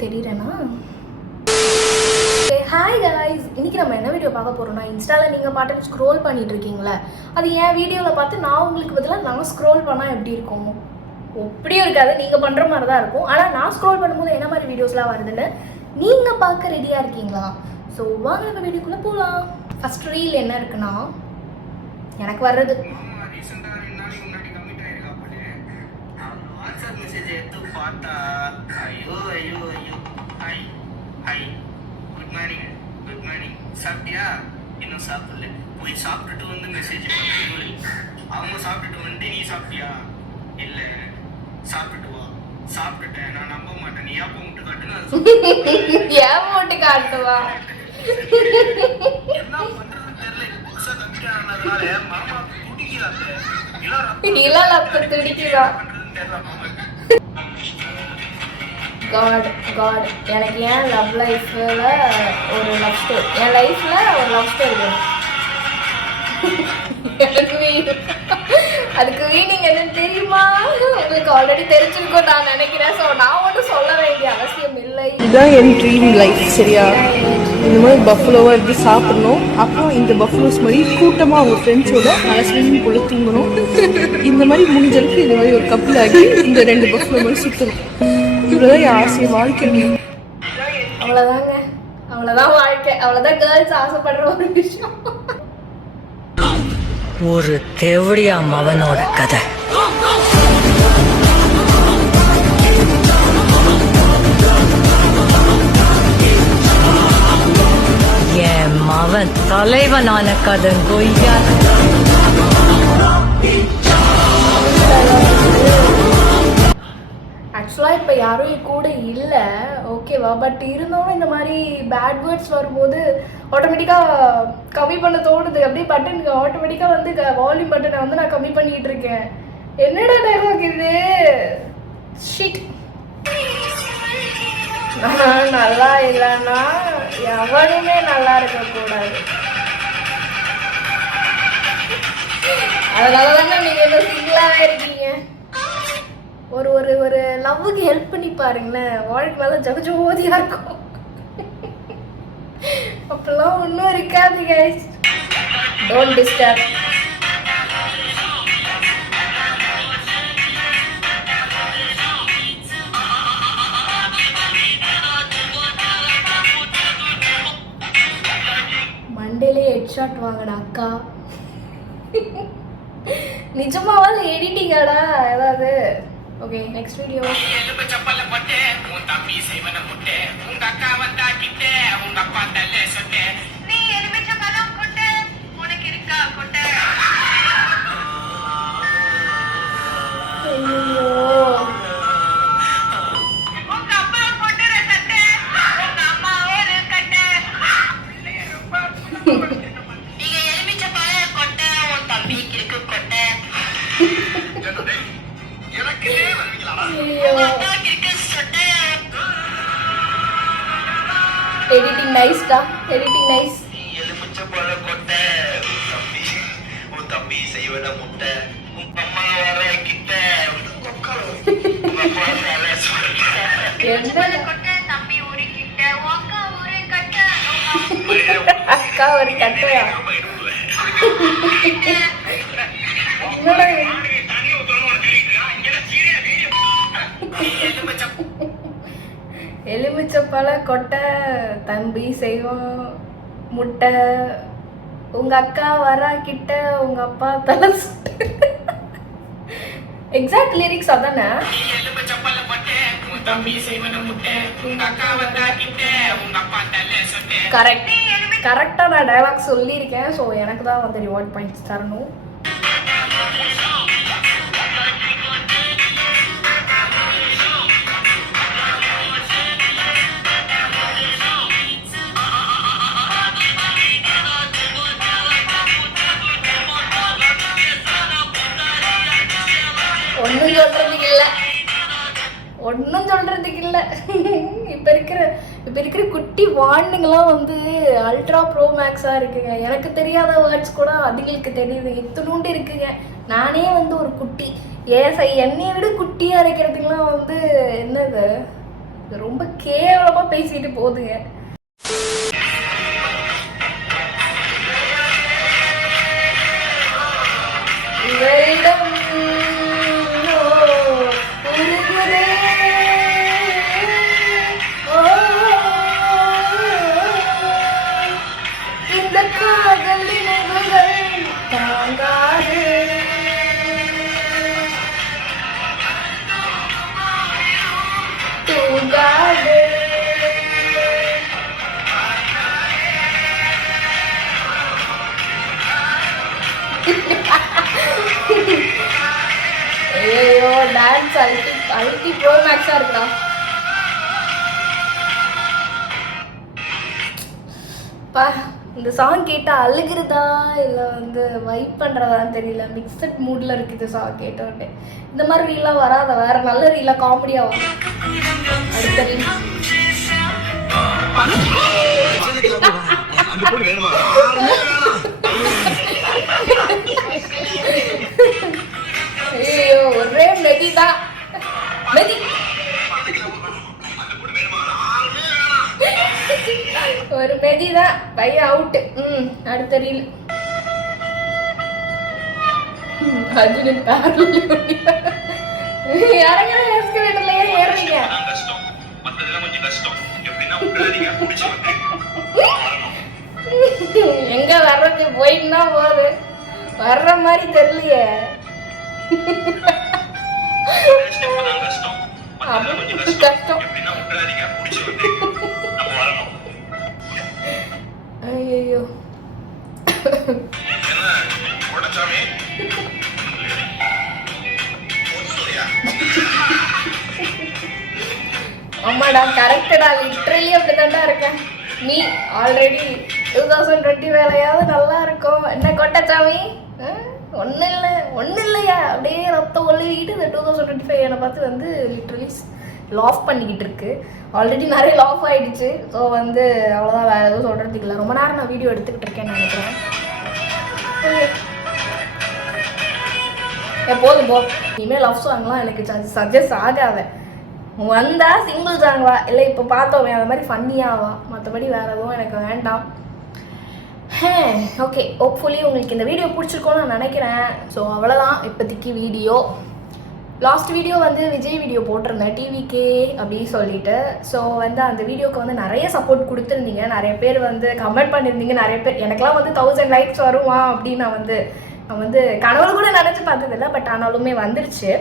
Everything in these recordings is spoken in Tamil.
தெரியறேனா? ஹாய் கைஸ், இன்னைக்கு நம்ம என்ன வீடியோ பார்க்க போறோம்னா, இன்ஸ்டால நீங்க பாட்டு ஸ்க்ரோல் பண்ணிட்டு இருக்கீங்களா, அது என் வீடியோல பார்த்து நான் உங்களுக்கு பதிலாக நான் ஸ்க்ரோல் பண்ணா எப்படி இருக்கும்? அப்படியும் இருக்காது, நீங்க பண்ற மாதிரி தான் இருக்கும். ஆனா நான் ஸ்க்ரோல் பண்ணும்போது என்ன மாதிரி வீடியோஸ்லாம் வருதுன்னு நீங்க பார்க்க ரெடியா இருக்கீங்களா? ஸோ வாங்க நம்ம வீடியோக்குள்ள போகலாம். ஃபர்ஸ்ட் ரீல் என்ன இருக்குன்னா, எனக்கு வர்றது சாப்பிட்டியா? இன்னும் சாப்பிடல. போய் சாப்பிட்டுட்டு வந்து மெசேஜ் பண்ணி அவங்க சாப்பிட்டுட்டு வந்து நீ சாப்பிட்டியா? இல்ல சாப்பிட்டுட்டு வா. சாப்பிட்டுட்டேன், நான் நம்ப மாட்டேன். நீ ஏன் முட்டு காட்டுன்னு ஏன் முட்டு காட்டுவா? என்ன பண்றதுன்னு தெரியல. புதுசா கம்மிட்டா ஆனதுனால மாமா துடிக்கிறாங்க. துடிக்கிறா. காட் எனக்கு ஏன் லவ் லைஃப்ல ஒரு லவ் ஸ்டோரி, என் லைஃப்ல ஒரு லவ் ஸ்டோரி வேணும். அதுக்கு மீனிங் என்னன்னு தெரியுமா? உங்களுக்கு ஆல்ரெடி தெரிஞ்சிருக்கும் நான் நினைக்கிறேன். ஸோ நான் ஒன்றும் சொல்ல வேண்டிய அவசியம் இல்லை. இதுதான் என் ட்ரீம் லைஃப். சரியா? இந்த மாதிரி பஃபலோவா எப்படி சாப்பிடணும், அப்புறம் இந்த பஃபலோஸ் மாதிரி கூட்டமாக அவங்க ஃப்ரெண்ட்ஸோட நல்லா ஸ்விம்மிங் பூல்ல தூங்கணும். இந்த மாதிரி முடிஞ்சளவுக்கு இந்த மாதிரி ஒரு கப்பிள் ஆகி இந்த 2 பஃபலோ மாதிரி சுற்றணும். இவ்வளோதான் என் ஆசையை, வாழ்க்கை. அவ்வளோதாங்க, அவ்வளோதான் வாழ்க்கை, அவ்வளோதான் கேர்ள்ஸ் ஆசைப்படுற ஒரு விஷயம். ஒரு தேவடியாம் அவனோட கதை. என் மவன் தலைவனான கதை கொய்யா. ஆக்சுவலாக இப்போ யாரும் என் கூட இல்லை, ஓகேவா? பட் இருந்தாலும் இந்த மாதிரி பேட் வேர்ட்ஸ் வரும்போது ஆட்டோமேட்டிக்காக கம்மி பண்ண தோணுது. அப்படியே பட்டன் ஆட்டோமேட்டிக்காக வந்து வால்யூம் பட்டனை வந்து நான் கம்மி பண்ணிகிட்டு இருக்கேன். என்னடா டைலாக் இது? ஷிட். நல்லா இல்லைன்னா எவனுமே நல்லா இருக்கக்கூடாது. அதனால தானே நீங்கள் என்ன சிங்கிளாக இருக்கீங்க. ஒரு ஒரு ஒரு லவ்வுக்கு ஹெல்ப் பண்ணி பாருங்களேன், வாழ்க்கை நல்லா ஜகஜோதியா இருக்கும். அப்பெல்லாம் ஒன்றும் இருக்காது கைஸ். Don't disturb. மண்டேலே ஹெட்ஷாட் வாங்கடா அக்கா. நிஜமாவா இல்லை எடிட்டிங்காடா ஏதாவது? Okay, next video. எலும்பு சப்பல்ல போட்டு உன் தம்பி செய்வன முட்டை, உங்க அக்கா வந்தா கிட்ட உங்க அப்பா தல்ல சொட்டு, நீ எலுமிச்ச பழம் கொட்டு, உனக்கு இருக்கா கொட்டு. ஐயோ, உங்க அப்பா கொட்டுற தட்டு, உங்க அம்மா ஒரு கட்டு. நீங்க எலுமிச்ச பழம் கொட்டு, உன் தம்பி கிறுக்கு கொட்டு. எடிட்டிங் நைஸ்டா, எடிட்டிங் நைஸ். எலுமிச்ச பழம் கொட்டை, உன் தம்பி செய்வன முட்டை, உங்க அம்மா வர கிட்ட உங்க அப்பா தலை சொட்டு. தம்பி ஒரு கிட்ட அக்கா ஒரு கட்ட. அக்கா ஒரு கட்டையா? எலுமிச்சப்பழ கொட்டை, தம்பி செய்வோம் முட்டை, உங்க அக்கா வரா கிட்ட உங்க அப்பா தலை சுட்டு. எக்ஸாக்ட் லிரிக்ஸ் அதானே? கரெக்ட், கரெக்டாக நான் டைலாக் சொல்லியிருக்கேன். ஸோ எனக்கு தான் வந்து ரிவார்ட் பாயிண்ட்ஸ் தரணும். ஒன்றும் சொல்கிறதுக்கு இல்லை. இப்போ இருக்கிற குட்டி வார்னுங்கெல்லாம் வந்து அல்ட்ரா ப்ரோ மேக்ஸாக இருக்குங்க. எனக்கு தெரியாத வேர்ட்ஸ் கூட அதுங்களுக்கு தெரியுது. இத்தனூண்டு இருக்குங்க. நானே வந்து ஒரு குட்டி, என்னைய விட குட்டியா இருக்கிறதுக்குலாம் வந்து என்னது ரொம்ப கேவலமா பேசிட்டு போகுதுங்க. இவரிடம் உருகுதே, இந்த காதல் நினைவுகள் தாங்காது. தூங்காது. ஐயோ டான்ஸ் அல்டி ப்ரோ மேக்ஸா இருக்குடா. பா இந்த சாங் கேட்டா அழுகிறதா இல்லை வந்து வைப் பண்ணுறதான்னு தெரியல. மிக்சட் மூடில் இருக்குது சாங் கேட்டோடனே. இந்த மாதிரி ரீலாக வராத, வேற நல்ல ரீலாக காமெடியாக வரும். அடுத்த ரீல் ஐயோ ஒரே மெதி தான். மெதி ஒரு மெதி தான். பையன் அவுட்டு. அடுத்த ரீல் அர்ஜுனன் இறங்குற எஸ்கலேட்டர்ல ஏறுறீங்க. எங்க வர்றது போயிட்டுனா போகுது, வர்ற மாதிரி தெரியலையே. கஷ்டம். ஐயோ ஆமாடா, கரெக்டடா, லிட்ரலி அப்படிதான்டா இருக்கேன். நீ ஆல்ரெடி 2020 வேலையாவது நல்லா இருக்கும். என்ன கொட்டச்சாமி, ஒன்றும் இல்லையா? அப்படியே ரத்தம் ஒழுகிட்டு இந்த 2025 என்னை பார்த்து வந்து லிட்ரலி லாஃப் பண்ணிக்கிட்டு இருக்கு. ஆல்ரெடி நிறைய லாஃப் ஆகிடுச்சு. ஸோ வந்து அவ்வளோதான், வேறு எதுவும் சொல்கிறதுக்கு இல்லை. ரொம்ப நேரம் நான் வீடியோ எடுத்துக்கிட்டு இருக்கேன்னு நினைக்கிறேன். போதும் போ, இனிமேல் லவ் சாங்லாம் எனக்கு சஜஸ்ட் ஆகாத. வந்தால் சிங்கிள் சாங் வா, இல்லை இப்போ பார்த்தோமே அந்த மாதிரி ஃபன்னியாவா, மற்றபடி வேறு எதுவும் எனக்கு வேண்டாம். ஓகே, ஹோப்ஃபுல்லி உங்களுக்கு இந்த வீடியோ பிடிச்சிருக்கோன்னு நான் நினைக்கிறேன். ஸோ அவ்வளோதான் இப்போதைக்கு வீடியோ. லாஸ்ட் வீடியோ வந்து விஜய் வீடியோ போட்டிருந்தேன், டிவிக்கே அப்படின்னு சொல்லிட்டு. ஸோ வந்து அந்த வீடியோக்கு வந்து நிறைய சப்போர்ட் கொடுத்துருந்தீங்க. நிறைய பேர் வந்து கமெண்ட் பண்ணியிருந்தீங்க. நிறைய பேர் எனக்கெல்லாம் வந்து 1000 லைக்ஸ் வருமா அப்படின்னு நான் வந்து கனவுல கூட நினச்சி பார்த்ததில்லை. பட் ஆனாலுமே வந்துருச்சு.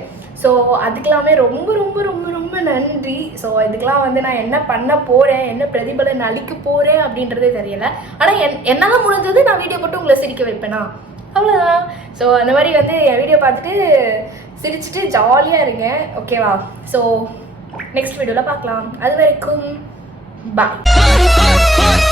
ஸோ அதுக்கெல்லாமே ரொம்ப ரொம்ப ரொம்ப ரொம்ப நன்றி. ஸோ இதுக்கெலாம் வந்து நான் என்ன பண்ண போகிறேன், என்ன பிரதிபலன் அளிக்க போகிறேன் அப்படின்றதே தெரியலை. ஆனால் என்னால் முடிஞ்சது நான் வீடியோ போட்டு உங்களை சிரிக்க வைப்பேனா, அவ்வளோதான். ஸோ அந்த மாதிரி வந்து என் வீடியோ பார்த்துட்டு சிரிச்சுட்டு ஜாலியாக இருங்க, ஓகேவா? ஸோ நெக்ஸ்ட் வீடியோவில் பார்க்கலாம். அது வரைக்கும் பாய்.